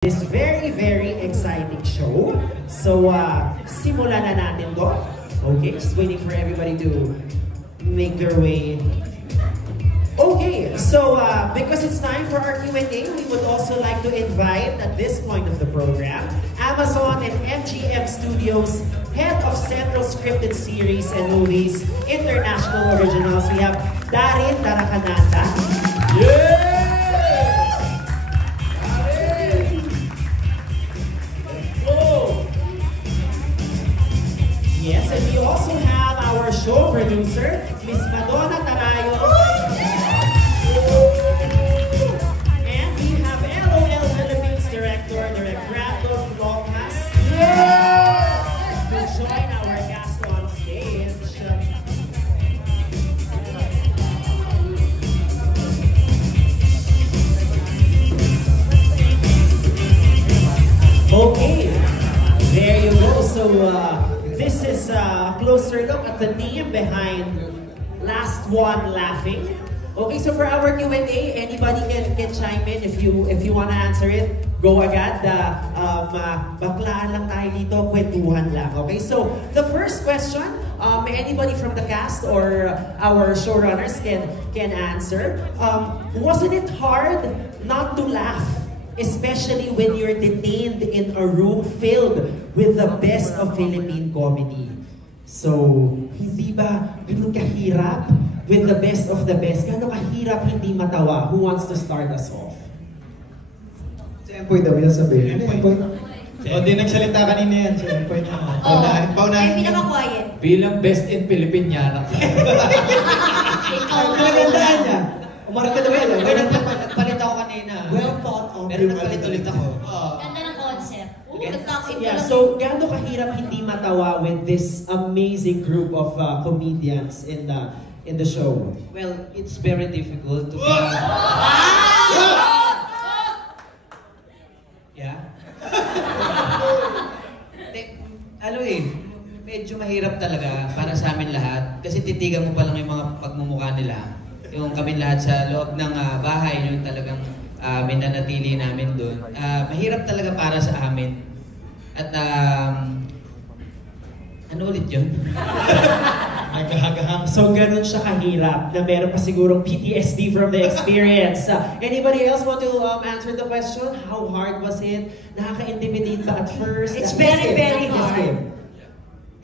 This very exciting show. So, simulan na natin to. Okay, just waiting for everybody to make their way. Okay, so because it's time for our Q&A, we would also like to invite at this point of the program, Amazon and MGM Studios, head of Central Scripted Series and Movies, International Originals. We have Darin Darakananta. Yeah! Yes, and we also have our show producer, Miss Madonna Tarayo. And we have LOL Philippines director, Direct Brandon Lopez. To join our guest on stage. Okay, there you go. So, this is a closer look at the team behind Last One Laughing. Okay, so for our Q&A, anybody can chime in if you want to answer it. Go agad. Baklaan lang tayo dito, kwentuhan lang. Okay, so the first question, anybody from the cast or our showrunners can answer. Wasn't it hard not to laugh? Especially when you're detained in a room filled with the best of Philippine comedy. So, hindi ba ganun kahirap with the best of the best? Gano'n kahirap hindi matawa? Who wants to start us off? Si Empoy daw yung sabihin. O, di nagsalita kanina yan. Si Empoy na. Ay, pinaka-quiet. Bilang best in Philippine yan. Nagandaan niya. Umarap ka na ba yun? Nagpalit ako kanina. Well thought of. Pero nagpalit ulit ako. Ganda ng concept. Yeah, so gaano kahirap hindi matawa with this amazing group of comedians in the show? Well, it's very difficult to be... Yeah? Medyo mahirap talaga para sa amin lahat. Kasi titigan mo pa lang yung mga pagmumukha nila. Yung kami lahat sa loob ng bahay, yung talagang minanatili namin doon. Mahirap talaga para sa amin. At ano ulit yun? Nagkahagahang. So ganun siya kahirap na meron pa sigurong PTSD from the experience. Anybody else want to answer the question? How hard was it? Nakaka-intimidate ba at first? It's very hard.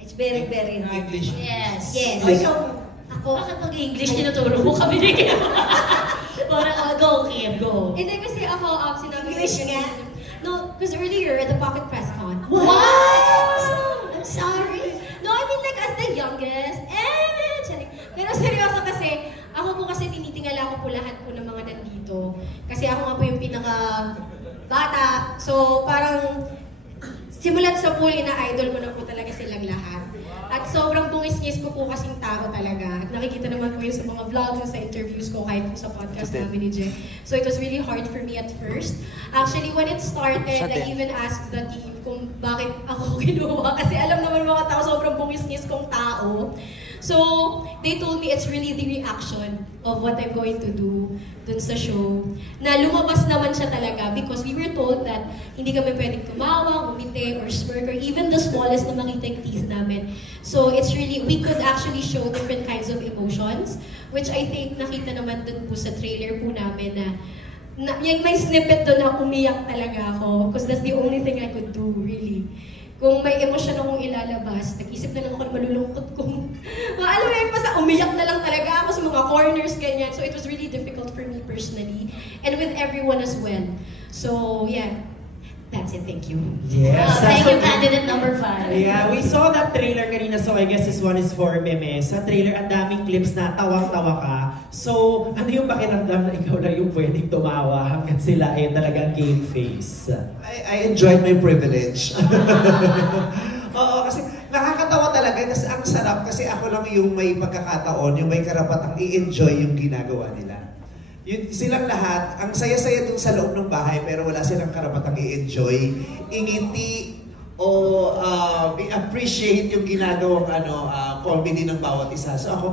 It's very hard. English. Yes. Like, Bakit pag-English tinuturo mo kami ni Kim? Parang, go Kim, go. Hindi kasi ako, sinabi English nga? No, because earlier at the Pocket Press Con. What? I'm sorry. No, I mean like as the youngest. Pero seryoso kasi, ako po kasi tinitingala ko po lahat po ng mga nandito. Kasi ako nga po yung pinaka-bata. So parang, simulat sa pool, ina-idol ko na po talaga silang lahat. At sobrang bungis-ngis ko po kasing tao talaga. At nakikita naman po yun sa mga vlogs at sa interviews ko, kahit po sa podcast namin ni Jay. So it was really hard for me at first. Actually, when it started, I even asked the team kung bakit ako kinuha. Kasi alam naman mga tao, sobrang bungis-ngis kong tao. So, they told me it's really the reaction of what I'm going to do dun sa show. Na lumabas naman siya talaga because we were told that hindi kami pwedeng tumawa, umiti, or smirk, or even the smallest na makita yung teeth namin. So, it's really, we could actually show different kinds of emotions, which I think nakita naman dun po sa trailer po namin na yung may snippet dun na umiyak talaga ako because that's the only thing I could do, really. Kung may emosyon akong ilalabas, nag-isip na lang ako na malulungkot kong... Alam mo yun, basta umiyak na lang talaga ako sa mga corners, ganyan. So it was really difficult for me personally, and with everyone as well. So yeah, that's it. Thank you. Yes. Thank you, candidate number 5. Yeah, we saw that trailer kanina, so I guess this one is for Meme. Sa trailer, ang daming clips na tawang-tawa ka. So, ano yung pakiramdam na ikaw na yung pwedeng tumawa hanggang sila ay talagang game face? I enjoyed my privilege. Oo, kasi nakakatawa talaga. Kasi ang sarap kasi ako lang yung may pagkakataon, yung may karapatang i-enjoy yung ginagawa nila. Silang lahat, ang saya-saya dun sa loob ng bahay pero wala silang karapatang i-enjoy, ingiti, o i-appreciate yung ginagawang comedy ng bawat isa. So ako,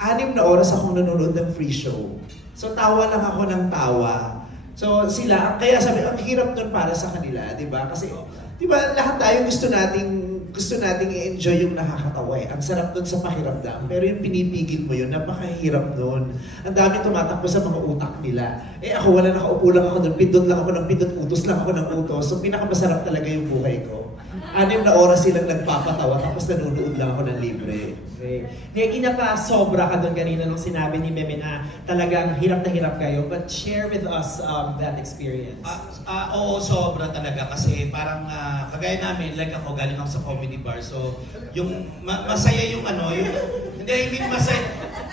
6 na oras akong nanonood ng free show. So tawa lang ako ng tawa. So sila, kaya sabi, ang hirap nun para sa kanila, di ba? Kasi, di ba, lahat tayo gusto nating i-enjoy yung nakakatawa eh. Ang sarap nun sa pakiramdam. Pero yung pinipigil mo yun, napakahirap nun. Ang dami tumatakbo sa mga utak nila. Eh ako, wala, nakaupo lang ako nun, pindot lang ako ng pindot, utos lang ako ng utos. So pinakamasarap talaga yung buhay ko. 6 na oras silang nagpapatawa, tapos nanonood lang ako ng libre. Okay. Negi, sobra ka doon kanina nung sinabi ni Meme na talagang hirap na hirap kayo. But share with us that experience. Oo, sobra talaga kasi parang kagaya namin, like ako, galing ako sa comedy bar. So, yung masaya yung hindi masaya.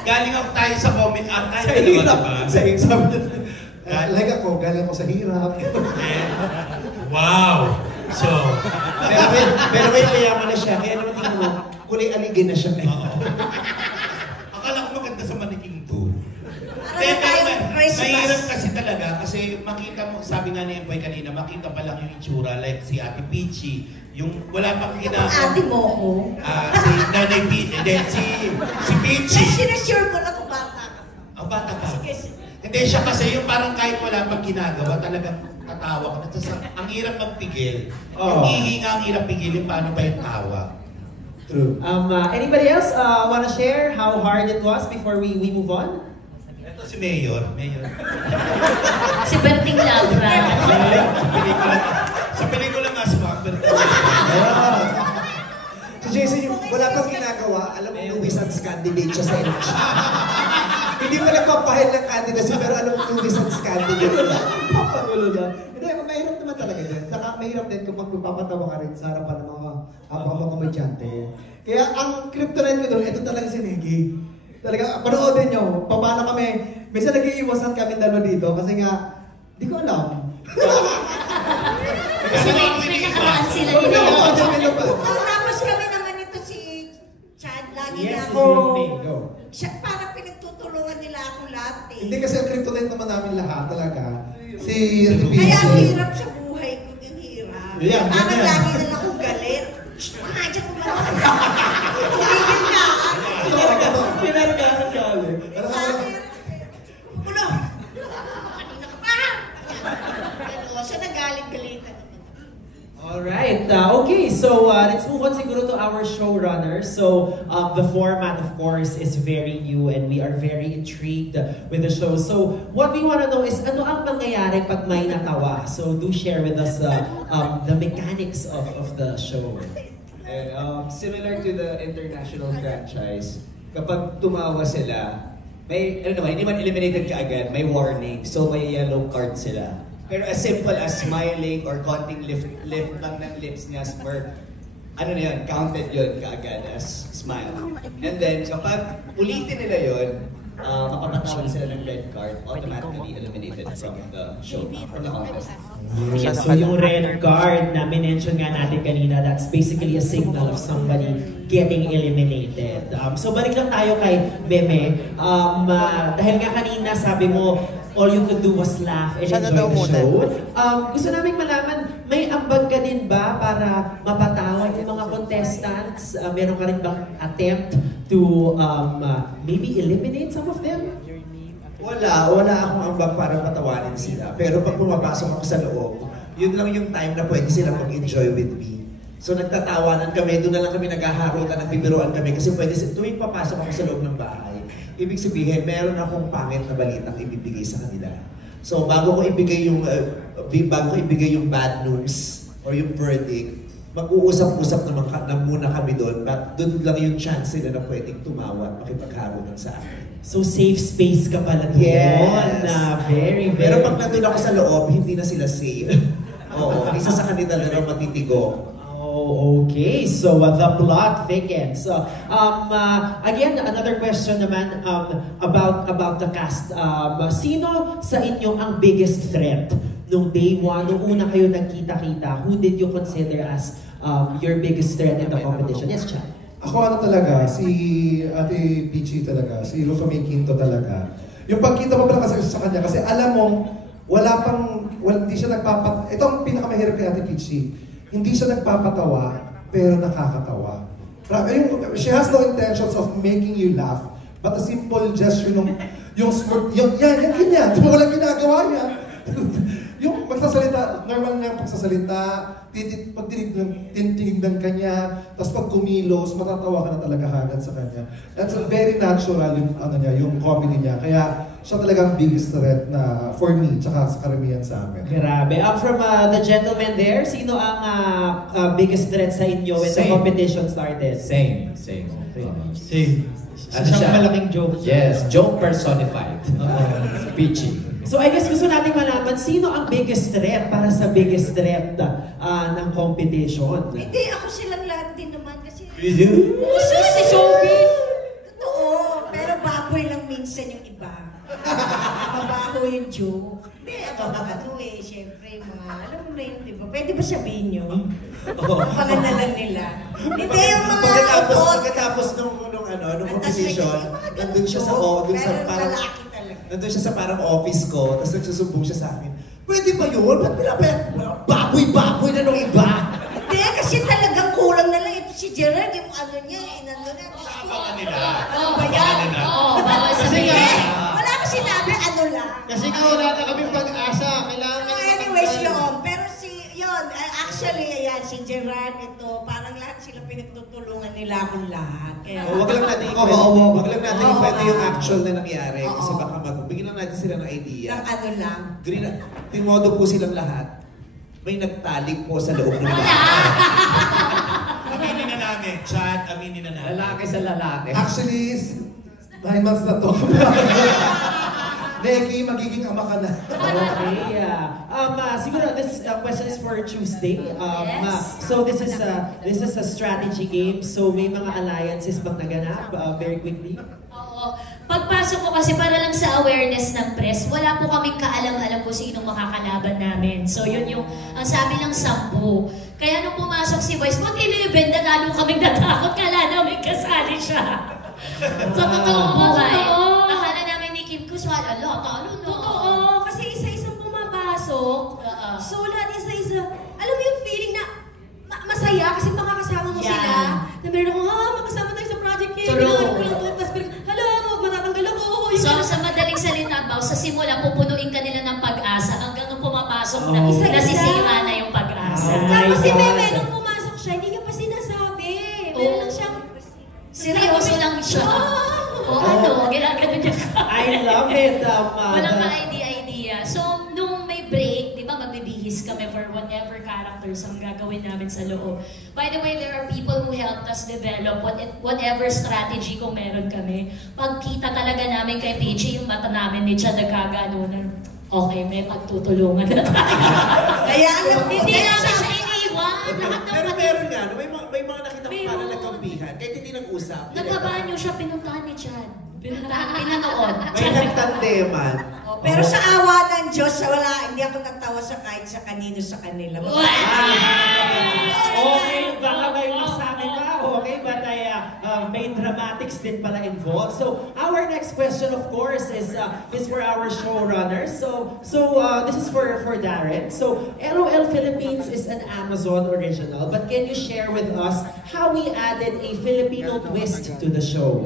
Galing ako tayo sa comedy bar. Sa hirap. Sa exam. Like ako, galing ako sa hirap. Wow! So, pero may mayaman na siya, kaya naman tingnan mo, kulay aligin na siya. oo. Akala ko maganda sa maniking to. Parang Mahirap kasi talaga kasi makita mo, sabi nga ni Empoy kanina, makita pa lang yung itsura like si Ate Peachy, yung wala pang ginagawa. Ate mo ko. Si Nanay Peachy, then si Peachy. Sinasure ko na kung bata ka. Ang bata pa. Hindi siya kasi yung parang kahit wala pang ginagawa, talagang tatawa ka na. Tapos ang hirap magpigil. Yung hihinga, ang hirap pigilin, paano ba yung tawa? True. Anybody else wanna share how hard it was before we move on? Ito si Mayor. Si Berting Labra. Sa pelikula nga si Mark Si Jason, wala pang ginagawa, alam mo, Luisans candidate siya sa election. Hindi pa nagpapahil ng candidacy, pero alam mo, Luisans candidate na. Papagulo na. Hindi, mahirap naman talaga yan. Saka mahirap din kapag magpapatawa ka rin sa harapan ng mga komedyante. Kaya ang kryptonite ko doon, ito talaga si Negi. Talaga, panoodin nyo, paano kami, minsan nag-iiwasan kami dalawa dito kasi nga, di ko alam. Kasi May nakaraan sila ni Neo. Tapos kami naman ito si Chad, lagi Yes, na it's ako. your thing. Go. Siya, parang pinagtutulungan nila ako lahat eh. Hindi kasi ang kryptonite naman namin lahat talaga. Si Ate Kaya ang Peachy. hirap sa buhay ko, yung hirap. Yeah, Parang ganyan. lagi na lang akong galit. Mga dyan mo lang. Tumigil ka. Pinaragahan ng galing. Pulo! Kanina ka pa! Ano, siya nagalit-galitan. Alright, okay, so let's move on siguro to our showrunner. So the format, of course, is very new and we are very intrigued with the show. So what we want to know is ano ang mangyayari pag may natawa? So do share with us the mechanics of the show. And, similar to the international franchise, kapag tumawa sila, may, hindi man eliminated ka agad, may warning. So may yellow card sila. Pero as simple as smiling or konting lift lang ng lips niya, smirk, counted yun kaagad as smile. And then, kapag ulitin nila yun, mapapatawan sila ng red card, automatically eliminated from the show, from the contest. Yes, so yung red card na minention nga natin kanina, that's basically a signal of somebody getting eliminated. So balik lang tayo kay Meme. Dahil nga kanina sabi mo, all you could do was laugh and enjoy the show. Gusto namin malaman, may ambag ka din ba para mapatawa yung mga contestants? Meron ka rin bang attempt to maybe eliminate some of them? Wala akong ambag para patawanin sila. Pero pag pumapasok ako sa loob, yun lang yung time na pwede silang mag-enjoy with me. So nagtatawanan kami, doon na lang kami naghaharutan, nagbibiruan kami kasi pwede tuwing papasok ako sa loob ng bahay. Ibig sabihin, meron akong pangit na balitang ibibigay sa kanila. So bago ko ibigay yung bad news or yung verdict, mag-uusap-usap na muna kami doon. Doon lang yung chance nila na pwedeng tumawa at makipagharutan sa akin. So safe space ka pala doon. Yes. Very, very. Pero pag nandun ako sa loob, hindi na sila safe. Oo, isa sa kanila na lang matitigo. Oh, okay. So the plot thickens. Again, another question naman about the cast. Sino sa inyo ang biggest threat nung day one, nung una kayo nagkita-kita? Who did you consider as your biggest threat in the competition? Yes, Chad. Ako talaga, si Ate Peachy talaga, si Rufa May Quinto talaga. Yung pagkita mo pala kasi sa kanya, kasi alam mo, hindi siya ito ang pinakamahirap kay Ate Peachy. Hindi siya nagpapatawa, pero nakakatawa. She has no intentions of making you laugh, but a simple gesture yung smirk, yan, ganyan. Diba walang ginagawa niya? Yung magsasalita, normal nga pagsasalita, pag tinignan ka niya, tapos pag kumilos, matatawa ka na talaga agad sa kanya. That's a very natural yung, ano niya, yung comedy niya. Kaya siya talagang biggest threat na for me, tsaka sa karamihan sa amin. Grabe. From the gentleman there, sino ang biggest threat sa inyo when the Same. competition started? Same. Same. Ano Siyang siya? malaking joke. Yes, joke personified. Si Peachy. So I guess gusto natin malaman, sino ang biggest threat para sa biggest threat ng competition? Hindi, ako silang lahat din naman kasi... Puso si showbiz! Totoo, pero baboy lang minsan yung iba. Mabaho yung joke. Hindi, ano syempre, mga, alam mo na yun, di ba? Pwede ba sabihin nyo? Panganalan nila. Hindi, yung mga Pagkatapos nung competition, nandun siya sa parang lalaki talaga. nandun siya sa parang office ko, tapos nagsusumbong siya sa akin. Pwede ba yun? Ba't baboy-baboy na nung iba? Hindi, kasi talagang kulang na lang. Ito si Gerard, yung ano niya, inano na. Abangan nila. Ano ba yan? Bawal sabihin. Wala ko sinabi, ano lang. Kasi nga wala na kaming pag-asa. Kailangan So anyways, yun. Pero actually, ayan, si Gerard, ito, parang lahat sila pinagtutulungan nila akong lahat. Kaya, Wag lang natin ikwento yung actual na nangyari. Kasi baka magbigyan lang natin sila ng idea. ng ano lang. Timodo po silang lahat. May nagtalik po sa loob ng bahay. Aminin na namin. Chad, aminin na namin. Lalaki sa lalaki. Actually, 9 months na to. Neki, magiging ama ka na. Okay. Siguro this question is for Tuesday. Yes. So this is a strategy game. So may mga alliances bang naganap very quickly? Oo. Pagpasok ko kasi para lang sa awareness ng press, wala po kaming kaalam-alam kung sinong makakalaban namin. So yun yung, ang sabi lang 10. Kaya nung pumasok si Vice, kung tinibend na lalo kaming natakot, kala namin kasali siya. Sa totoong buhay. Akala namin ni Kim Kuswal, talo no. Totoo, kasi isa-isang pumapasok. So lahat isa-isa, alam mo yung feeling na masaya kasi makakasama mo sila. Na meron akong, makasama tayo sa project eh. True. Kailangan ko lang to. Tapos hala, matatanggal ako. So sa madaling salita, Bao, sa simula pupunuin ka nila ng pag-asa hanggang nung pumapasok na, Oh. nasisira na yung pag-asa. Oh. Tapos si God. Meme, nung pumasok siya, hindi niya pa sinasabi. Meron lang siyang... Seryoso lang siya. O ginagano niya ka. I love it. Walang ka-idea. So, nung may break, di ba, magbibihis kami for whatever characters ang gagawin namin sa loob. By the way, there are people who helped us develop whatever strategy kung meron kami. Pagkita talaga namin kay PG, yung mata namin ni Chad nagkaganunan. Okay, may pagtutulungan na tayo. Kaya alam mo, Hindi namin siya iniwan. Lahat ng Pero meron nga, may mga nakita ko Meron. parang nagkampihan. Kahit hindi nag-usap. Nagkabanyo siya, pinuntahan ni Chad. Pinanood. May nagtandeman. pero sa awa ng Diyos, hindi ako natawa sa kahit sa kanino sa kanila. Okay, baka may masabi pa. Okay, but may dramatics din pala involved. So our next question, of course, is for our showrunners. So this is for Darren. So LOL Philippines is an Amazon original, but can you share with us how we added a Filipino twist to the show?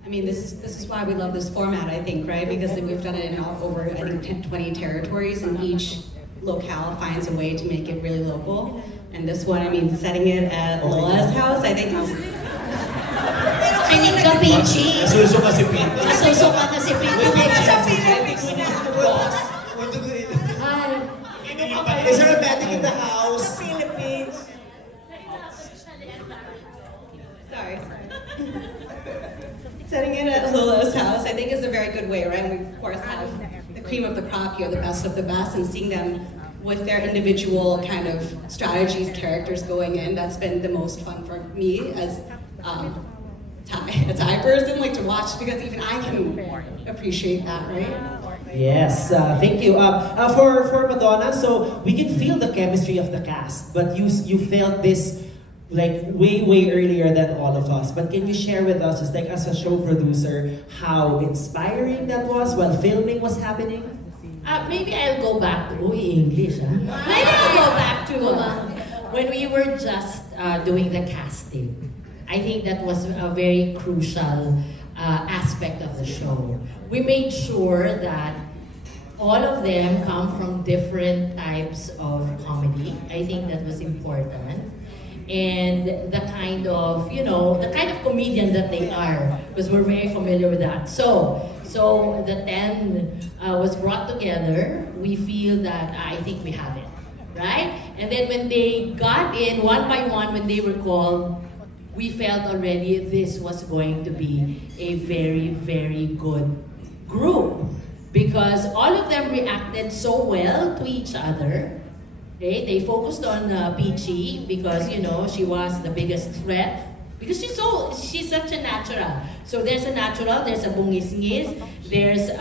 I mean, this is why we love this format, I think, right? Because we've done it in over, I think, 20 territories, and each locale finds a way to make it really local. And this one, I mean, setting it at Lola's house, I think is... Kinig ka, PG. Nasuso ka si Pete. Nasusuka na si Pete. Sa Philippines na. Is there a medic in the house? Sa Philippines. Sorry. Setting it at Lola's house, I think, is a very good way, right? And we, of course, have the cream of the crop here, the best of the best, and seeing them with their individual kind of strategies, characters going in. That's been the most fun for me as a Thai person, like to watch, because even I can appreciate that, right? Yes, thank you. For Madonna, so we can feel the chemistry of the cast, but you felt this like way earlier than all of us. But can you share with us, just like as a show producer, how inspiring that was while filming was happening? Maybe I'll go back to English. Maybe I'll go back to when we were just doing the casting. I think that was a very crucial aspect of the show. We made sure that all of them come from different types of comedy. I think that was important. And the kind of, the kind of comedian that they are, because we're very familiar with that. So the 10 was brought together. We feel that I think we have it, right? And then when they got in, one by one, when they were called, we felt already this was going to be a very, very good group. Because all of them reacted so well to each other. Okay? They focused on Peachy because, she was the biggest threat. Because she's such a natural. So there's a natural, there's a bungis-ngis, there's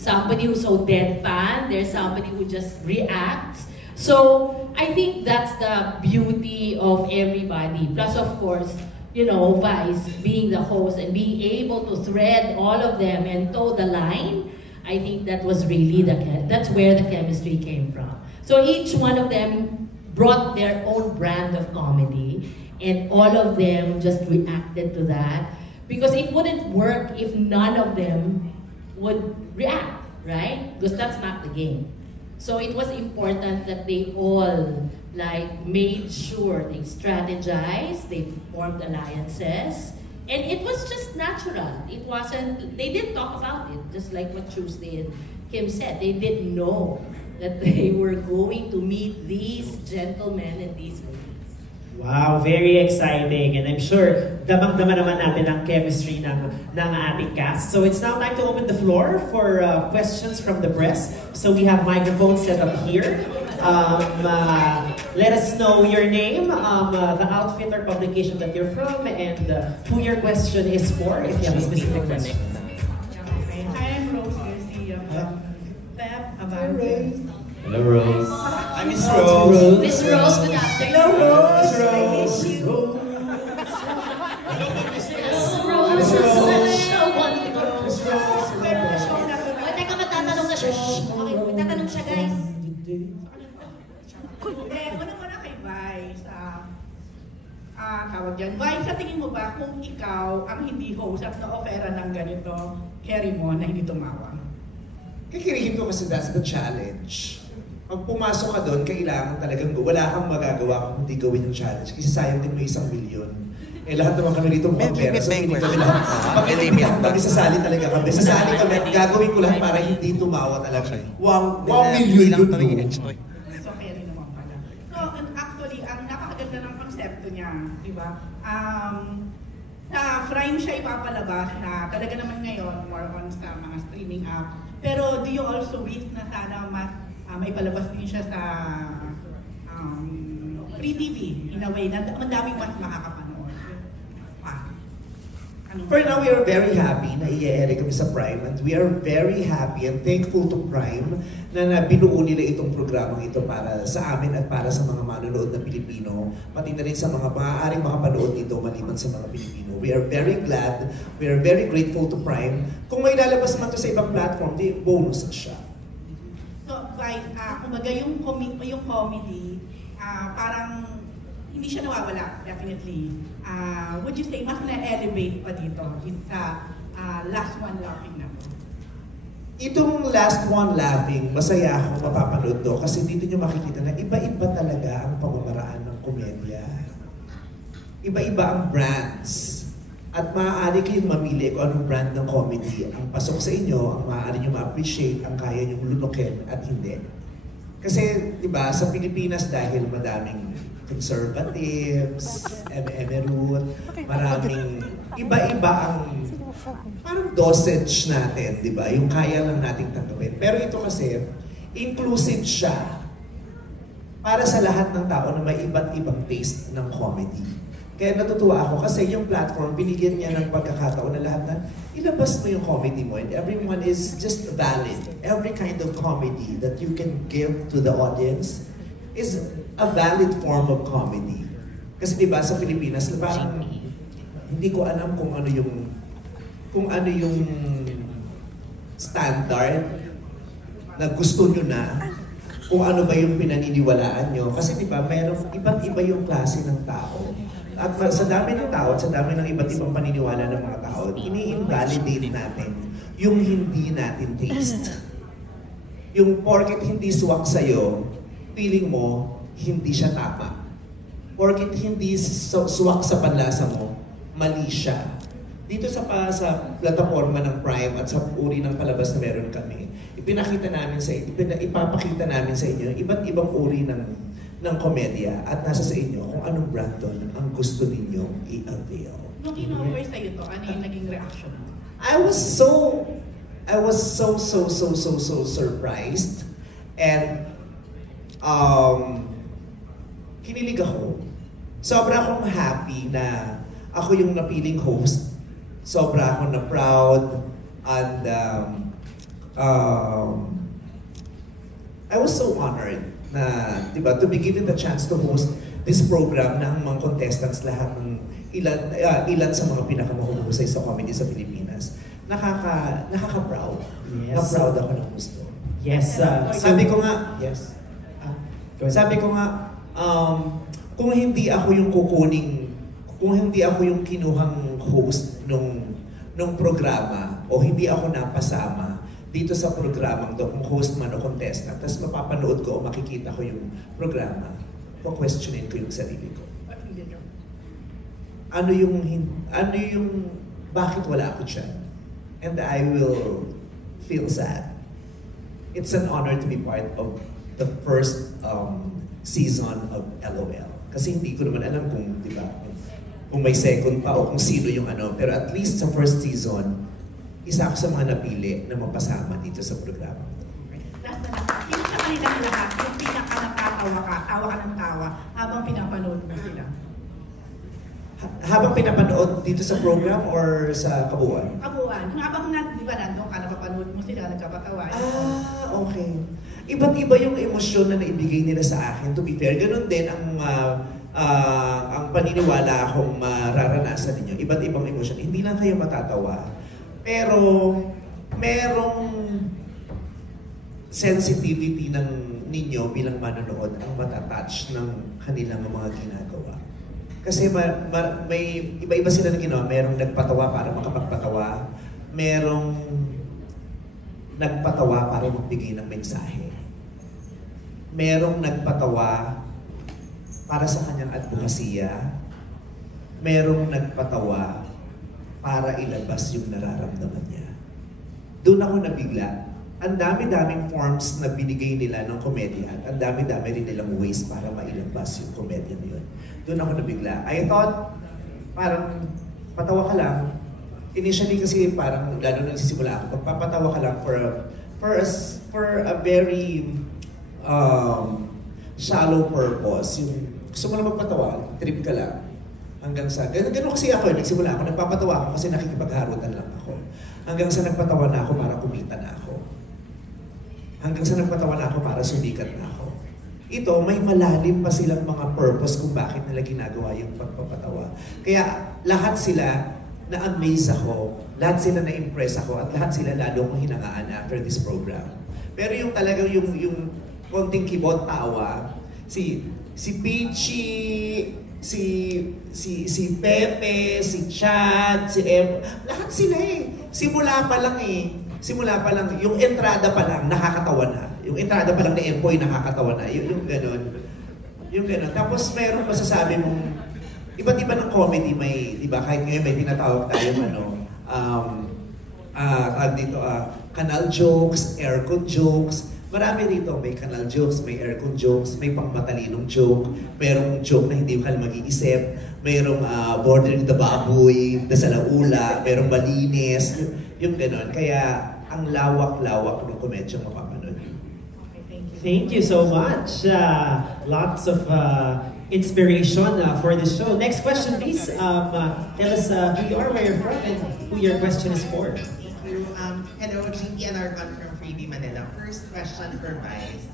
somebody who's so deadpan, there's somebody who just reacts. So I think that's the beauty of everybody. Plus, of course, Vice being the host and being able to thread all of them and toe the line. I think that was really that's where the chemistry came from. So each one of them brought their own brand of comedy, and all of them just reacted to that, because it wouldn't work if none of them would react, right? Because that's not the game. So it was important that they all made sure they strategized, they formed alliances, and it was just natural. It wasn't, they didn't talk about it, just like what Tuesday and Kim said. They didn't know that they were going to meet these gentlemen and these ladies. Wow, very exciting. And I'm sure damang-dama naman natin ang chemistry ng ating cast. So it's now time to open the floor for questions from the press. So we have microphones set up here. Let us know your name, the outfit or publication that you're from, and who your question is for, if you have a specific question. Hi, I'm Rose Garcia from Pep Abante. Hello, Rose. Hi, Miss Rose. Miss Rose, good afternoon. Hello, Rose. I miss you. Rose is such a wonderful. Teka, matatanong na siya. Okay, matatanong siya, guys. Una kay Vice, tawag dyan. Vice, sa tingin mo ba kung ikaw ang hindi host at na-offera ng ganito, carry mo na hindi tumawa? Kikirihin ko kasi that's the challenge. Pag pumasok ka doon, kailangan talagang wala kang magagawa kung hindi gawin yung challenge. Kasi sayang din mo 1 milyon. Lahat naman kami rito mga pera. So hindi kami lahat. Pag inibitahan kami, sasali talaga kami. Sasali kami at gagawin ko lahat para hindi tumawa talaga. 1 million yun. So, carry naman pala. So, actually, ang napakaganda ng konsepto niya, di ba? Sa Prime siya ipapalabas na talaga naman ngayon, more on sa mga streaming app. Pero do you also wish na sana may palabas din siya sa free TV in a way na madaming mas makakapanood? For now, we are very happy na i-air kami sa Prime, and we are very happy and thankful to Prime na binuo nila itong programang ito para sa amin at para sa mga manonood na Pilipino, pati na rin sa mga maaaring makapanood dito maliban sa mga Pilipino. We are very glad, we are very grateful to Prime. Kung may lalabas man ito sa ibang platform, di bonus siya. So, Vice, kumbaga yung comedy, parang hindi siya nawawala, definitely. Would you say mas na-elevate pa dito sa Last One Laughing na? Itong Last One Laughing, masaya akong mapapanood do kasi dito nyo makikita na iba-iba talaga ang pamamaraan ng komedya. Iba-iba ang brands. At maaari kayong mamili kung anong brand ng comedy ang pasok sa inyo, ang maaari nyo ma-appreciate, ang kaya nyo lunukin at hindi. Kasi, di ba, sa Pilipinas dahil madaming conservatives, emerald, maraming iba-iba ang parang dosage natin, di ba? Yung kaya lang nating tanggapin. Pero ito kasi, inclusive siya para sa lahat ng tao na may iba't ibang taste ng comedy. Kaya natutuwa ako kasi yung platform, binigyan niya ng pagkakataon na lahat na ilabas mo yung comedy mo and everyone is just valid. Every kind of comedy that you can give to the audience is a valid form of comedy. Kasi diba sa Pilipinas, parang hindi ko alam kung ano yung standard na gusto nyo na, kung ano ba yung pinaniniwalaan nyo. Kasi diba, mayroon iba't iba yung klase ng tao. At sa dami ng tao, sa dami ng iba't ibang paniniwala ng mga tao, ini-invalidate natin yung hindi natin taste. yung porket hindi swak sa'yo, feeling mo, hindi siya tama. Porket hindi swak sa panlasa mo, mali siya. Dito sa plataforma ng Prime at sa uri ng palabas na meron kami, ipapakita namin sa inyo iba't ibang uri ng komedya at nasa sa inyo kung anong brand doon ang gusto ninyong i-avail. Nung in-offer sa'yo to, ano yung naging reaction mo? I was so surprised and kinilig ako. Sobra akong happy na ako yung napiling host. Sobra akong na proud and I was so honored na, di ba, to be given the chance to host this program na ang mga contestants lahat ng ilan sa mga pinakamahusay sa comedy sa Pilipinas. Nakaka-proud. Yes. Na-proud ako ng gusto. Yes. Sabi ko nga, yes. Sabi ko nga, kung hindi ako yung kinuhang host nung programa o hindi ako napasama dito sa programang to, kung host man o contestant, tapos mapapanood ko o makikita ko yung programa, questionin ko yung sarili ko. Ano yung bakit wala ako dyan? And I will feel sad. It's an honor to be part of the first season of LOL. Kasi hindi ko naman alam kung, di ba, kung may second pa o kung sino yung ano. Pero at least sa first season, isa ako sa mga napili na mapasama dito sa programa. Last na lang, yung sa kanilang lahat, yung pinaka-natatawa ka, tawa ka ng tawa, habang pinapanood mo sila. Habang pinapanood dito sa program or sa kabuuan? Kabuuan. Habang di ba nandun ka, napapanood mo sila, nagkapatawa. Okay. Iba't iba yung emosyon na naibigay nila sa akin. To be fair, ganun din ang paniniwala akong mararanasan ninyo. Iba't ibang emosyon. Hindi lang kayo matatawa. Pero merong sensitivity ng ninyo bilang manonood ang matatouch ng kanilang mga ginagawa. Kasi may iba-iba sila na ginawa. Merong nagpatawa para makapagpatawa. Merong nagpatawa para magbigay ng mensahe. Merong nagpatawa para sa kanyang advokasya. Merong nagpatawa para ilabas yung nararamdaman niya. Doon ako nabigla. Ang dami-daming forms na binigay nila ng komedya at ang dami-dami rin nilang ways para mailabas yung komedya na yun. Doon ako nabigla. I thought, parang patawa ka lang. Initially kasi parang lalo na nagsisimula ako, magpapatawa ka lang for a very shallow purpose. Yung gusto mo na magpatawa, trip ka lang. Hanggang sa, ganun kasi ako, nagsimula ako, nagpapatawa ako kasi nakikipagharutan lang ako. Hanggang sa nagpatawa na ako para kumita na ako. Hanggang sa nagpatawa na ako para sumikat na ako. Ito, may malalim pa silang mga purpose kung bakit nila ginagawa yung pagpapatawa. Kaya lahat sila na-amaze ako, lahat sila na-impress ako, at lahat sila lalo kong hinangaan after this program. Pero yung talagang yung konting kibot tawa, si Peachy, si Pepe, si Chad, si Em, lahat sila Simula pa lang yung entrada pa lang, nakakatawa na. Yung entrada pa lang ni Empoy, nakakatawa na. Yung ganon. Tapos meron masasabi mong, iba't iba ng comedy, may, di ba, kahit ngayon may tinatawag tayo, canal jokes, aircon jokes. Marami rito, may canal jokes, may aircon jokes, may pangmatalinong joke, merong joke na hindi ka mag-iisip, merong bordering the baboy, the salaula, merong malinis, yung ganon. Kaya ang lawak-lawak ng komedyang mapapanood. Thank you so much. Lots of inspiration for the show. Next question, please. Tell us who you are, where you're from, and who your question is for. Thank you. Hello, GP and Arcon from Freebie Manila. First question for Vice.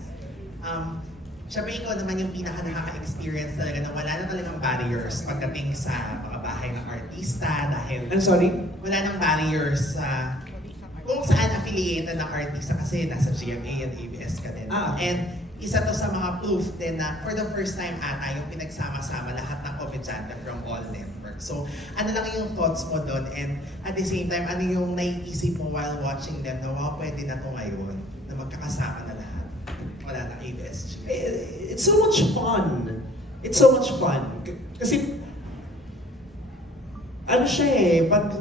Siyempre ikaw naman yung pinaka-nakaka-experience talaga na wala na talagang barriers pagdating sa mga bahay ng artista dahil... I'm sorry? Wala nang barriers sa kung saan affiliated ng artista kasi nasa GMA and ABS ka din. And isa to sa mga proof din na for the first time ata yung pinagsama-sama lahat ng komedyante from all networks. So ano lang yung thoughts mo doon and at the same time ano yung naiisip mo while watching them na wow, pwede na to ngayon na magkakasama na lahat. Wala na ABS-CBN. It's so much fun. It's so much fun. Kasi, ano siya pag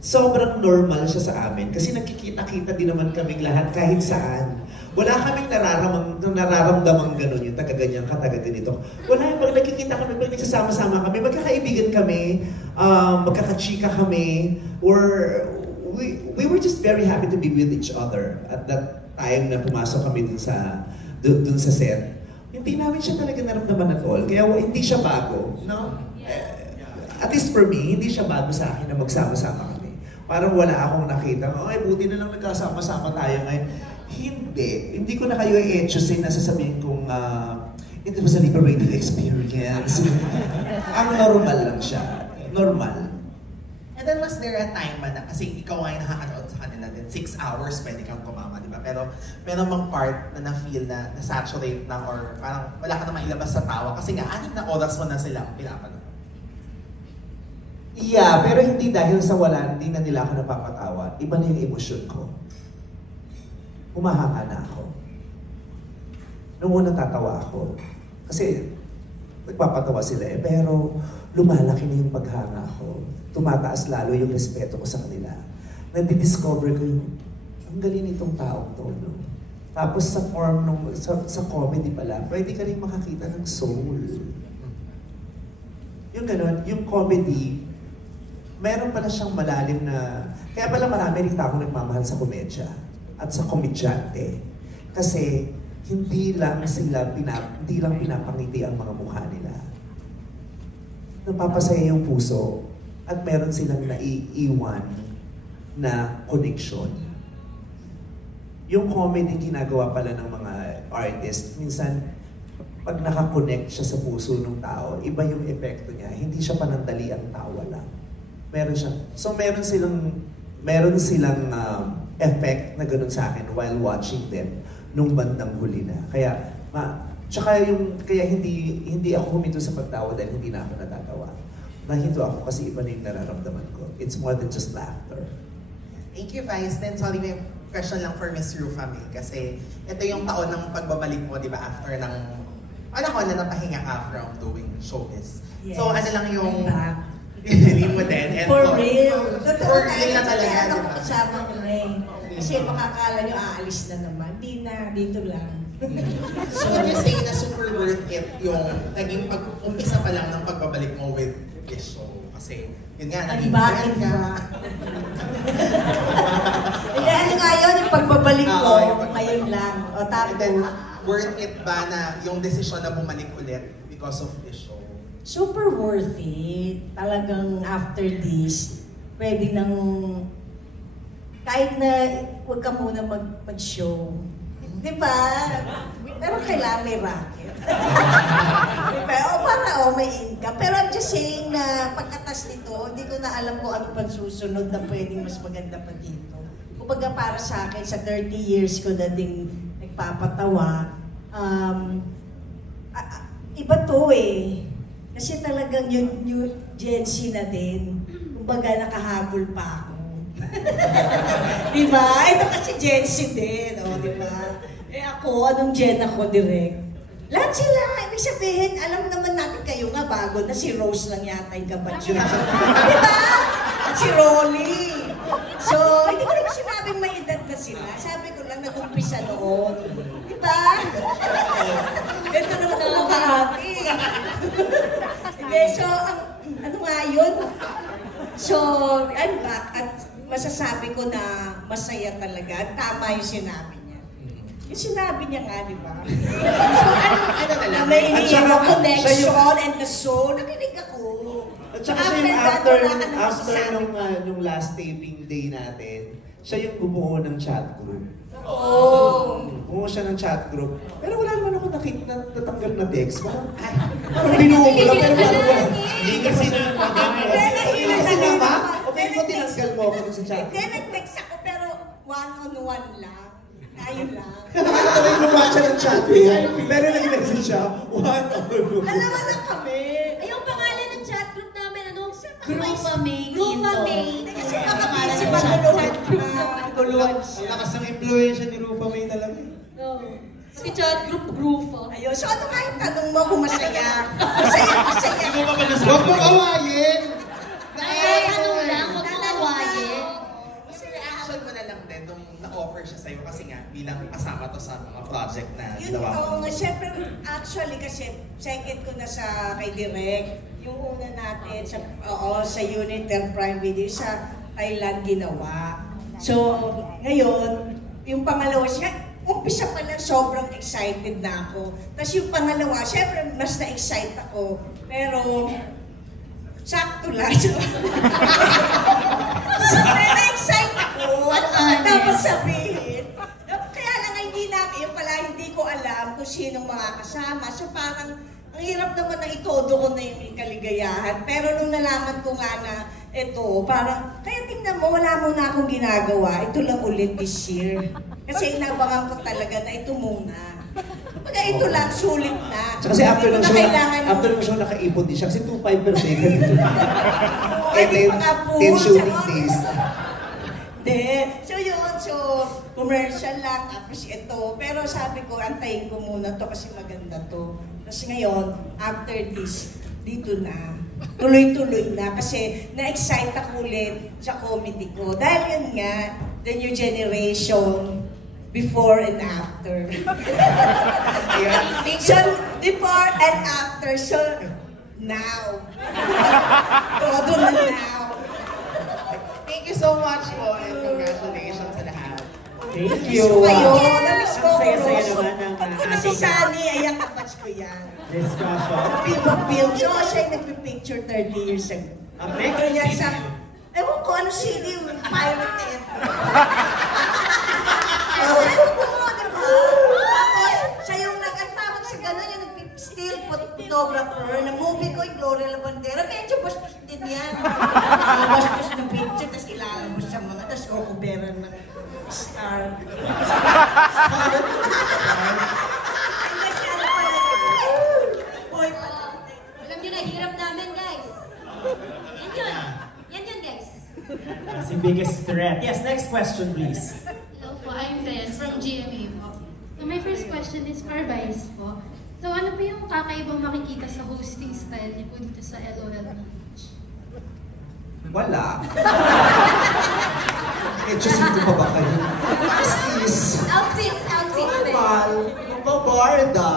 sobrang normal siya sa amin. Kasi nagkikita-kita din naman kaming lahat kahit saan. Wala kaming nararamdamang gano'n yung taga-ganyan ka, taga-ganito. Wala, pag nagkikita kami, pag nagsasama-sama kami, magkakaibigan kami, magkakachika kami, we were just very happy to be with each other at that time na pumasok kami dun sa set. Hindi namin siya talaga naramdaman at all. Kaya hindi siya bago, no? At least for me, hindi siya bago sa akin na magsama-sama kami. Parang wala akong nakita, ay buti na lang nagkasama-sama tayo ngayon. Hindi ko na kayo i-etchosin na sasabihin kong it was a liberating experience. Ang normal lang siya. Normal. And then was there a time man na, kasi ikaw ay nakakanood sa kanila din, 6 hours pwede kang kumama, di ba? Pero meron mang part na na-feel na na-saturate na or parang wala ka na mailabas sa tawa kasi nga 6 na oras mo na sila pinapanood. Yeah, pero hindi dahil sa wala, hindi na nila ako napapatawa. Iba na yung emosyon ko. Humahanga na ako. Nung una tatawa ako. Kasi nagpapatawa sila pero lumalaki na yung paghanga ko. Tumataas lalo yung respeto ko sa kanila. Nadi-discover ko yung, ang galing nitong taong to, no? Tapos sa form sa comedy pala, pwede ka rin makakita ng soul. Yung gano'n, yung comedy, meron pala siyang malalim na, kaya pala marami rin taong nagmamahal sa komedya at sa komedyante. Kasi hindi lang pinapangiti ang mga mukha nila. Napapasaya yung puso at meron silang naiiwan na connection. Yung comedy ginagawa pala ng mga artist, minsan pag nakakonect siya sa puso ng tao, iba yung epekto niya. Hindi siya panandali ang tawa lang. Meron silang effect na ganun sa akin while watching them nung bandang huli na. Kaya hindi ako huminto sa pagtawa dahil hindi na ako natatawa. Nahinto ako kasi iba na yung nararamdaman ko. It's more than just laughter. Thank you, Vice. Then, sorry, may question lang for Miss Rufa May. Kasi ito yung taon ng pagbabalik mo, di ba, after ng, na napahinga ka from doing showbiz. Yes. So, ano lang yung hiling mo din? And For real. For real na talaga, Ano di ko ba? kasama ko na Kasi makakala nyo aalis na naman. Di na, dito lang. So, would you say na super worth it yung naging umpisa pa lang ng pagbabalik mo with this show? Kasi, yun nga, naging friend ka. Hindi, ano nga yun, yung pagbabalik ko, ngayon lang. O tapos, worth it ba na yung desisyon na bumalik ulit because of this show? super worth it. Talagang after this, pwede nang, kahit na huwag ka muna mag-show. Di ba? Pero kailangan may racket. Diba? May income. Pero I'm just saying na pagkatas nito, hindi ko na alam kung ano pang susunod na pwedeng mas maganda pa dito. Kumbaga para sa akin, sa 30 years ko na ding nagpapatawa, iba to eh. Kasi talagang yung new Gen Z na din, kumbaga nakahabol pa ako. Diba? Ito kasi Gen Z din, diba? Eh ako, anong Gen ako direct? Lahat sila, ibig sabihin, alam naman natin kayo nga bago na si Rose lang yata yung kabatyo. Diba? At si Rolly. So, hindi ko naman sinabing may edad na sila. Sabi ko lang, nag-umpisa noon. Diba? Ito naman ako kahati. Okay, so, ano nga yun? So, I'm back at masasabi ko na masaya talaga. Tama yung sinabi niya. Yung sinabi niya nga, di ba? So, ano na may iniiwan connection and the soul. Nakinig ako. At saka siya yung after nung last taping day natin, siya yung bumuo ng chat group. Bumuo siya ng chat group. Pero wala naman ako natanggap na text. Parang binuo ko lang. Hindi kasi na ba? Okay mo, tinanggal mo ako sa chat group. Hindi, nag-text ako pero one-on-one lang. Ayun lang. Nakakatawin mo ba siya ng chat group? Pero nag-message siya, one-on-one. Alam lang kami. Ay, yung pangalan ng chat group namin, ano? Grupa May. Grupa May. Kasi makapisi pa doon. Luluwag Ang lakas ng impluensya ni Rupa May talaga. Oo. Kasi chat group. Ayun, so ano nga yung tanong mo kung masaya? Masaya. Hindi mo pa ba nasabi? Huwag mong awayin! Ay, ano lang, huwag mo awayin. Kasi reaction mo na lang din nung na-offer siya sa'yo kasi nga bilang kasama to sa mga project na Yun, ginawa mo. syempre, actually kasi second ko na sa kay Direk. Yung una natin sa Unitel Prime Video sa Thailand ginawa. So, ngayon, yung pangalawa siya, umpisa pa lang sobrang excited na ako. Tapos yung pangalawa, syempre mas na-excite ako. Pero, sakto lang. Na-excite ako. Tapos sabihin. Kaya lang hindi ko alam kung sinong mga kasama. So parang, ang hirap naman na itodo ko na yung kaligayahan. Pero nung nalaman ko nga na ito, parang, kaya tingnan mo, wala mo na akong ginagawa. Ito lang ulit this year. Kasi inabangan ko talaga na ito muna. Pagka ito lang, sulit na. Kasi after ng Kailangan show, nakaipon din siya. Kasi 2.5 per second. Pwede pa nga po. 10 shooting days. So yun, commercial lang, tapos ito. Pero sabi ko, antayin ko muna to kasi maganda to. Kasi ngayon, after this, dito na. Tuloy-tuloy na kasi na-excite ako ulit sa comedy ko. Dahil yun nga, the new generation, before and after. So, before and after, so now. Todo na now. Thank you so much po and congratulations sa lahat. Thank you. Namiss ko. Ang saya-saya naman ng Pag ko na si Sunny, ayan kabatch ko yan. discussion. Film. So, siya yung nagpipicture 30 years ago. Ang next Pero yan CD. Ewan ko, ano CD? Pirate End. Siya yung nag-antawag sa gano'n, yung nag-still photographer na movie ko, yung Gloria Labandera. Medyo bastos din yan. Bastos ng picture, tapos ilalabas sa mga, tapos kukuberan ng star. Alam nyo na, hirap namin, guys. Yan yun, guys. That's the biggest threat. Yes, next question, please. Hello po, I'm Tess from GMA po. So my first question is for Vice po. So ano po yung kakaibang makikita sa hosting style niyo po dito sa LOL Beach? Wala. Medyo sino pa ba kayo? Is Outfits. normal. Mabarda.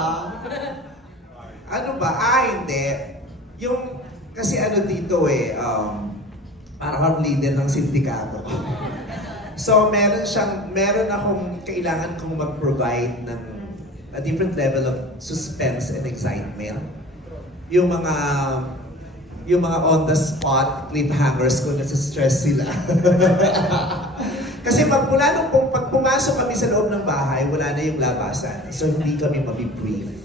Ano ba? Hindi. Yung, kasi ano dito parang leader ng sindikato. So, meron akong kailangan kong mag-provide ng a different level of suspense and excitement. Yung mga on the spot cliffhangers ko, nasa-stress sila. Kasi pag pumasok kami sa loob ng bahay, wala na yung labasan. So, hindi kami mabibrief.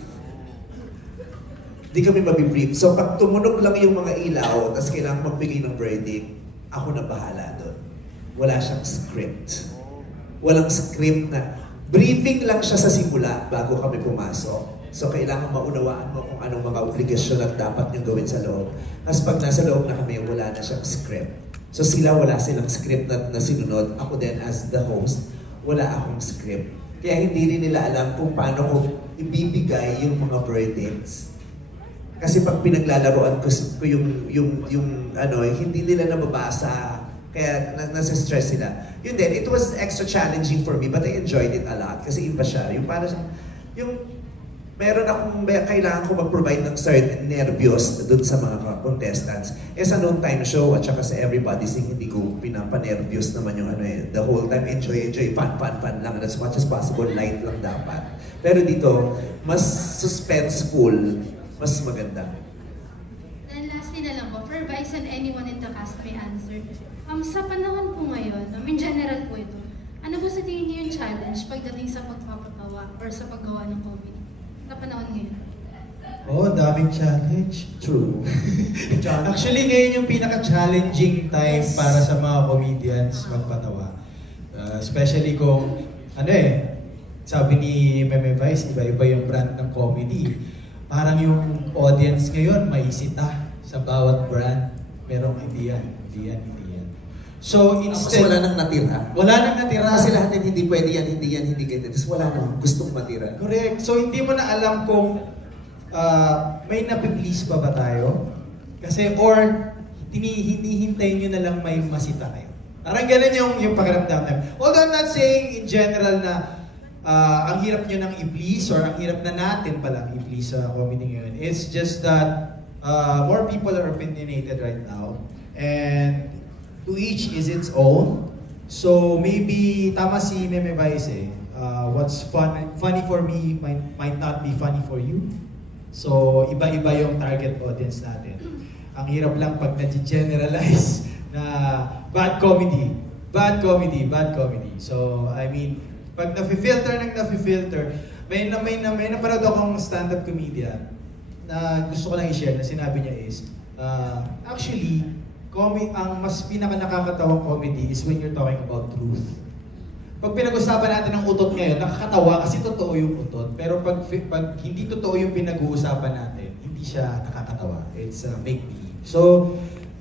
So, pag tumunog lang yung mga ilaw, tapos kailangan magbigay ng verdict, ako na bahala doon. Wala siyang script. Walang script na briefing lang siya sa simula bago kami pumasok. So, kailangan maunawaan mo kung anong mga obligasyon at dapat niyong gawin sa loob. Tapos pag nasa loob na kami, wala na siyang script. So, wala silang script na sinunod. Ako din, as the host, wala akong script. Kaya hindi rin nila alam kung paano ko ibibigay yung mga verdicts. Kasi pag pinaglalaroan ko yung hindi nila nababasa, kaya nasa-stress sila. Yun din, it was extra challenging for me, but I enjoyed it a lot. Kasi iba siya. Kailangan ko mag-provide ng certain nervyos dun sa mga contestants. Sa noon time show at saka sa Everybody Sing, hindi ko pinapanervyos naman yung the whole time, enjoy, fun lang. And as much as possible, light lang dapat. Pero dito, mas suspenseful, mas maganda. Then lastly na lang po, for Vice and anyone in the cast may answer. Sa panahon po ngayon, in general po ito, ano po sa tingin niyo yung challenge pagdating sa pagpapatawa or sa paggawa ng comedy? Sa panahon ngayon? Daming challenge. True. Actually, ngayon yung pinaka-challenging time para sa mga comedians magpatawa. Especially kung, sabi ni Meme Vice, iba-iba yung brand ng comedy. Parang yung audience ngayon, maisita sa bawat brand. Merong hindi yan. So instead... wala nang natira. Wala nang natira. Kasi lahat yan, hindi pwede yan, hindi ganito. Tapos wala nang gustong matira. Correct. So hindi mo na alam kung may napiplease pa ba tayo? Kasi or hinihintay nyo na lang may masita kayo. Parang ganun yung pakiramdam namin. Although I'm not saying in general na ang hirap nyo nang i-please or ang hirap na natin palang i-please sa comedy ngayon. It's just that more people are opinionated right now. And to each is its own. So maybe, tama si Meme Vice eh, what's funny for me might not be funny for you. So iba-iba yung target audience natin. Ang hirap lang pag na-generalize na bad comedy. So I mean, pag nafi-filter, may napanood akong stand-up comedian na gusto ko lang i-share na sinabi niya is, actually, ang mas pinaka-nakakatawang comedy is when you're talking about truth. Pag pinag-usapan natin ng utot ngayon, nakakatawa kasi totoo yung utot. Pero pag hindi totoo yung pinag-uusapan natin, hindi siya nakakatawa. It's make-believe. So,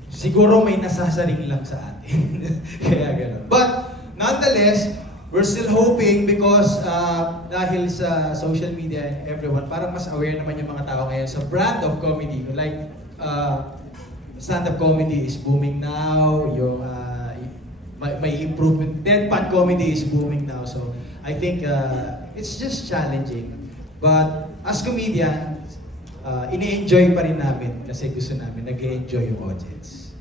siguro may nasasaring lang sa atin. Kaya gano'n. But, nonetheless, we're still hoping because dahil sa social media and everyone, parang mas aware naman yung mga tao ngayon sa brand of comedy. Like, stand-up comedy is booming now, yung may improvement. Deadpan comedy is booming now. So, I think it's just challenging. But, as comedian, ini-enjoy pa rin namin kasi gusto namin, nag-enjoy yung audience.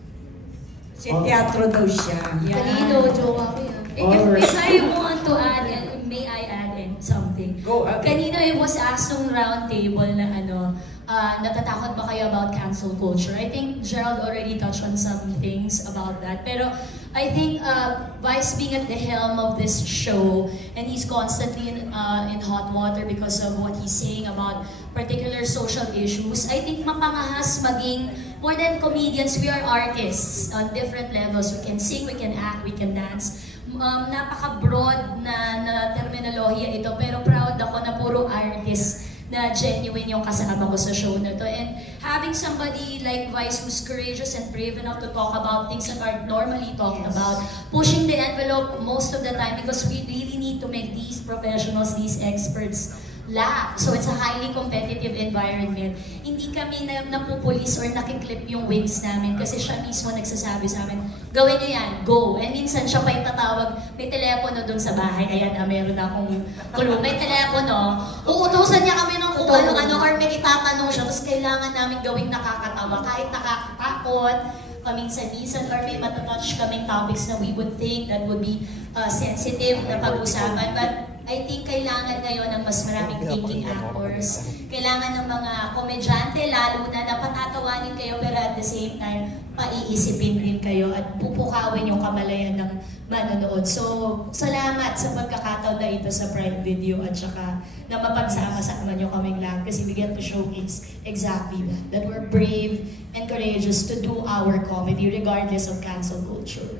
Si teatro daw siya. Kanino, jowa ko yan. If I want to add, may I add in something? Go, add. Kanina I was asked ng round table na natatakot ba kayo about cancel culture? I think Gerald already touched on some things about that. Pero I think Vice being at the helm of this show, and he's constantly in hot water because of what he's saying about particular social issues, I think mapangahas maging, more than comedians, we are artists on different levels. We can sing, we can act, we can dance. Napaka-broad na terminolohiya ito, pero proud ako na puro artist na genuine yung kasama ko sa show na to. And having somebody like Vice who's courageous and brave enough to talk about things that are normally talked about, pushing the envelope most of the time because we really need to make these professionals, these experts, laugh. So it's a highly competitive environment. Hindi kami napupulis or nakiklip yung wings namin kasi siya mismo nagsasabi sa amin, gawin niyo yan, go. And minsan siya pa yung tatawag, may telepono dun sa bahay, ayan meron akong clue, may telepono. Uutusan niya kami ng kung ano or may itatanong siya, tapos kailangan namin gawing nakakatawa, kahit nakakatakot, paminsan-minsan, or may matatouch kaming topics na we would think that would be sensitive na pag-usapan. But I think kailangan ngayon ng mas maraming thinking actors. Kailangan ng mga komedyante, lalo na napatatawanin kayo, pero at the same time, paiisipin din kayo at pupukawin yung kamalayan ng manonood. So, salamat sa pagkakataon na ito sa Pride Video at saka na mapagsama-sama nyo kaming lahat kasi we get to showcase exactly that we're brave and courageous to do our comedy regardless of cancel culture.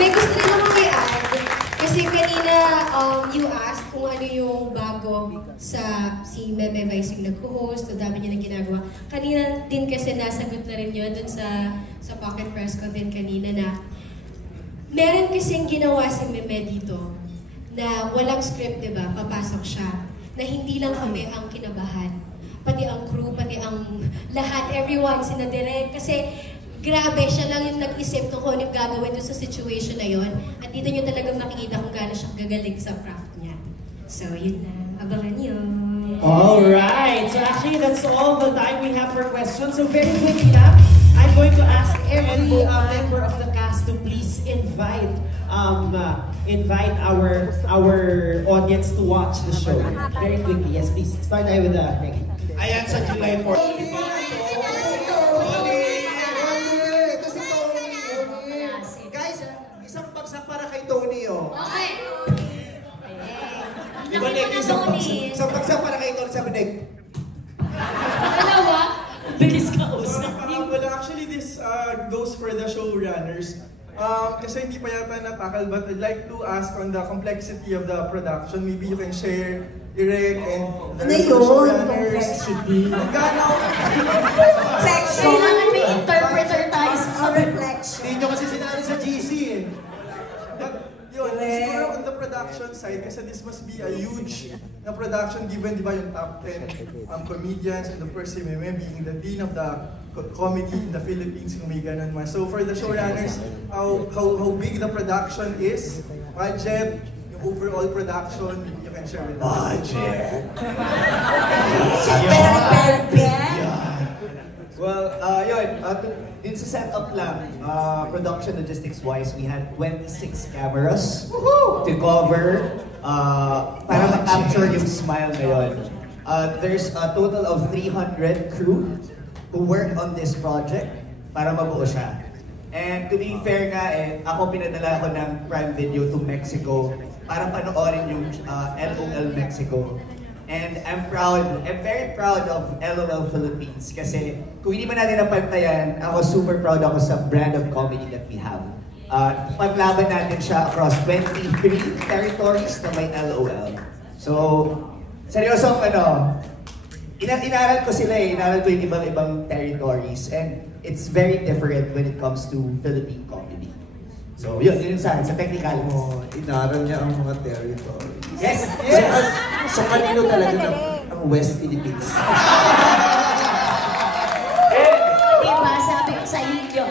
May gusto rin ako i-add. Kasi kanina, you asked kung ano yung bago sa si Meme Vice yung nag-host, so dami niya na ginagawa. Kanina din kasi nasagot na rin yun dun sa pocket press ko din kanina na meron kasing ginawa si Meme dito na walang script, diba? Papasok siya. Na hindi lang kami ang kinabahan. Pati ang crew, pati ang lahat, everyone, sina Direk. Kasi grabe, siya lang yung nag-isip kung ano yung gagawin dun sa situation na yun. At dito nyo talagang makikita kung gaano siya gagaling sa craft niya. So, yun na. Abangan nyo. Alright, so actually that's all the time we have for questions. So very quickly lang, I'm going to ask every member of the cast to please invite our audience to watch the show. Very quickly, yes please. Start tayo with Nick. Ayan sa July 4. Okay. Diba, Nick, isang bagsak para kay Tony, sabi Nick. Dalawa? Bilis ka usap. Well, actually, this goes for the showrunners. Kasi hindi pa yata natakal, but I'd like to ask on the complexity of the production. Maybe you can share Irek and the rest of the showrunners. Complexity. Kailangan may interpreter tayo sa reflection. Hindi nyo kasi sinali sa Yun, siguro on the production side, kasi this must be a huge na production given, di ba, yung top 10 comedians, and of course, si Meme being the dean of the comedy in the Philippines, kung may ganun man. So for the showrunners, how big the production is, budget, yung overall production, you can share with us. Budget! Well, din sa setup lang, production logistics-wise, we had 26 cameras to cover para ma-capture yung smile ngayon. There's a total of 300 crew who worked on this project para mabuo siya. And to be fair nga, ako pinadala ko ng Prime Video to Mexico para panoorin yung LOL Mexico. And I'm very proud of LOL Philippines kasi kung hindi man natin napantayan, ako super proud ako sa brand of comedy that we have. Paglaban natin siya across 23 territories na may LOL. So, seryosong inaral ko sila inaral ko yung ibang territories and it's very different when it comes to Philippine comedy. So, yun sa technical mo. Inaral niya ang mga territories. Yes! So, kanino talaga ang West Philippines? Diba, sabi ko sa inyo.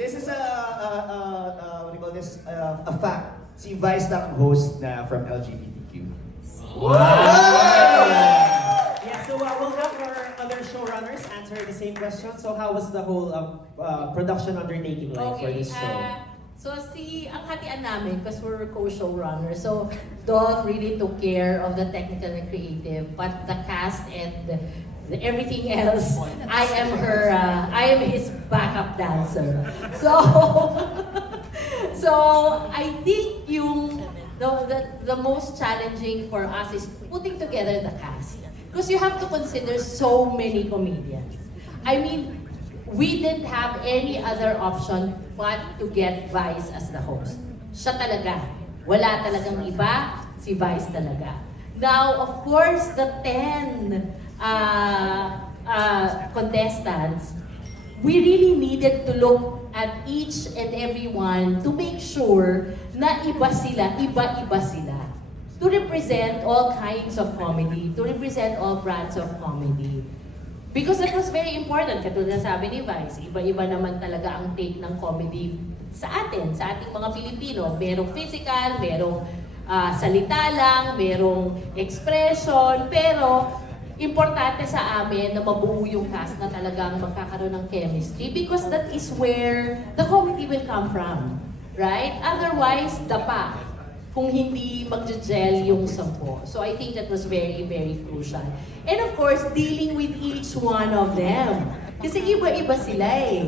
This is what do you call this? A fact. Si Vice na ang host na from LGBTQ. Wow! Yeah, so we'll have our other showrunners answer the same question. So how was the whole production undertaking like for this show? So ang hatian namin, because we're co-showrunners, so Dolph really took care of the technical and creative, but the cast and everything else, I am his backup dancer. So I think the most challenging for us is putting together the cast, because you have to consider so many comedians. I mean, we didn't have any other option but to get Vice as the host. Siya talaga. Wala talagang iba, si Vice talaga. Now, of course, the 10 contestants, we really needed to look at each and every one to make sure na iba-iba sila. To represent all kinds of comedy, to represent all brands of comedy. Because that was very important, katulad na sabi ni Vice, iba-iba naman talaga ang take ng comedy sa ating mga Pilipino. Merong physical, merong salita lang, merong expression, pero importante sa amin na mabuo yung cast na talagang magkakaroon ng chemistry because that is where the comedy will come from, right? Otherwise, dapa kung hindi mag-gel yung 10. So I think that was very, very crucial. And of course, dealing with each one of them. Kasi iba-iba sila eh.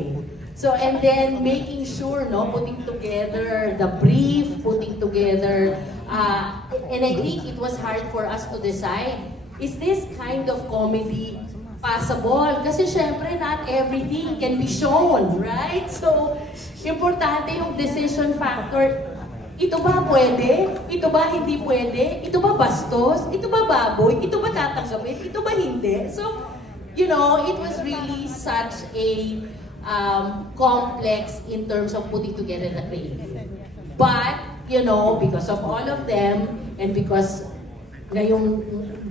So, and then making sure, putting together the brief, putting together, and I think it was hard for us to decide, is this kind of comedy possible? Kasi syempre, not everything can be shown, right? So, importante yung decision factor. Ito ba pwede? Ito ba hindi pwede? Ito ba bastos? Ito ba baboy? Ito ba tatanggapin? Ito ba hindi? So, it was really such a complex in terms of putting together the creative. But, because of all of them, and because ngayong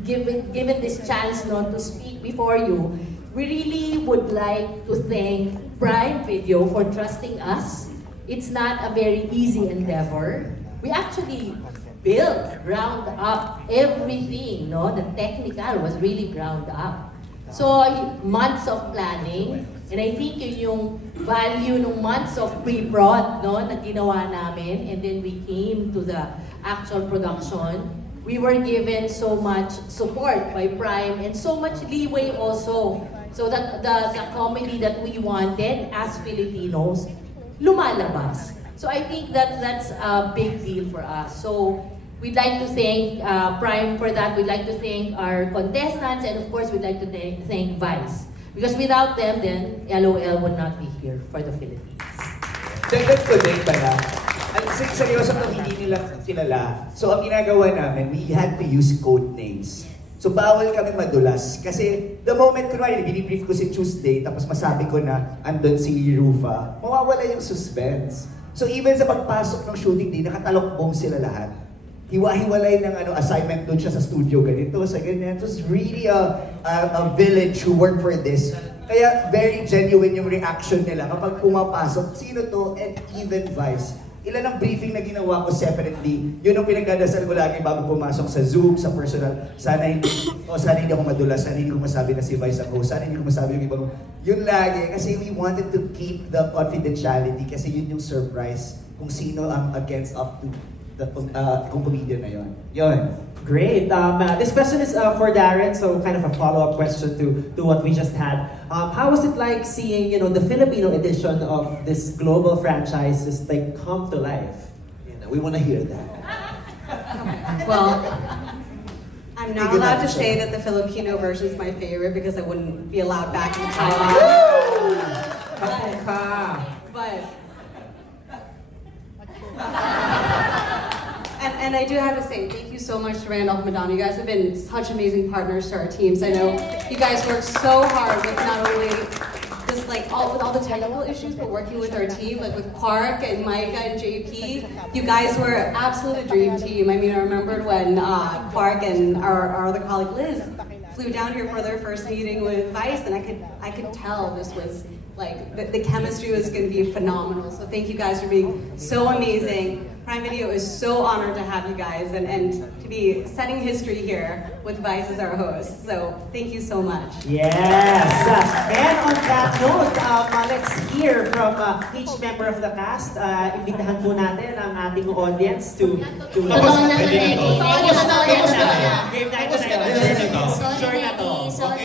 given this chance to speak before you, we really would like to thank Prime Video for trusting us. It's not a very easy endeavor. We actually built, ground up everything, The technical was really ground up. So, months of planning, and I think yun yung value ng months of pre-prod, na ginawa namin, and then we came to the actual production. We were given so much support by Prime and so much leeway also, so that the comedy that we wanted as Filipinos lumalabas. So I think that's a big deal for us. So we'd like to thank Prime for that. We'd like to thank our contestants, and of course, we'd like to thank Vice. Because without them, then LOL would not be here for the Philippines. Dagdag ko din pala. Seryoso nung hindi nila kilala. So ang ginagawa namin, we had to use code names. So bawal kami madulas. Kasi the moment, kunwari, binibrief ko si Tuesday, tapos masabi ko na andun si Rufa, mawawala yung suspense. So even sa pagpasok ng shooting day, nakatalokbong sila lahat. Hiwa-hiwalay ng assignment doon siya sa studio, ganito, sa ganyan. It was really a village who worked for this. Kaya very genuine yung reaction nila kapag pumapasok. Sino to? And even Vice. Ilan ang briefing na ginawa ko separately. Yun ang pinagdadasal ko lagi bago pumasok sa Zoom, sa personal. Sana hindi ako madulas, sana hindi ko masabi na si Vice ang host, sana hindi ko masabi yung ibang. Yun lagi, kasi we wanted to keep the confidentiality kasi yun yung surprise kung sino ang against up to kung comedian na yun. Yun. Great. This question is for Darren, so kind of a follow-up question to what we just had. How was it like seeing, the Filipino edition of this global franchise just like come to life? We want to hear that. Well, I'm not allowed to say that the Filipino version is my favorite because I wouldn't be allowed back in Taiwan. But and I do have to say, thank you so much to Randolph Madonna. You guys have been such amazing partners to our teams. I know you guys work so hard with not only just with all the technical issues, but working with our team, like with Quark and Micah and JP. You guys were absolutely a dream team. I mean, I remembered when Quark and our other colleague Liz flew down here for their first meeting with Vice, and I could tell this was the chemistry was going to be phenomenal. So thank you guys for being so amazing. Prime Video is so honored to have you guys and to be setting history here with Vice as our host. So thank you so much. Yes! And on that note, let's hear from each member of the cast. Imbitahan po natin ang ating audience to... Game na ito. Sure na to.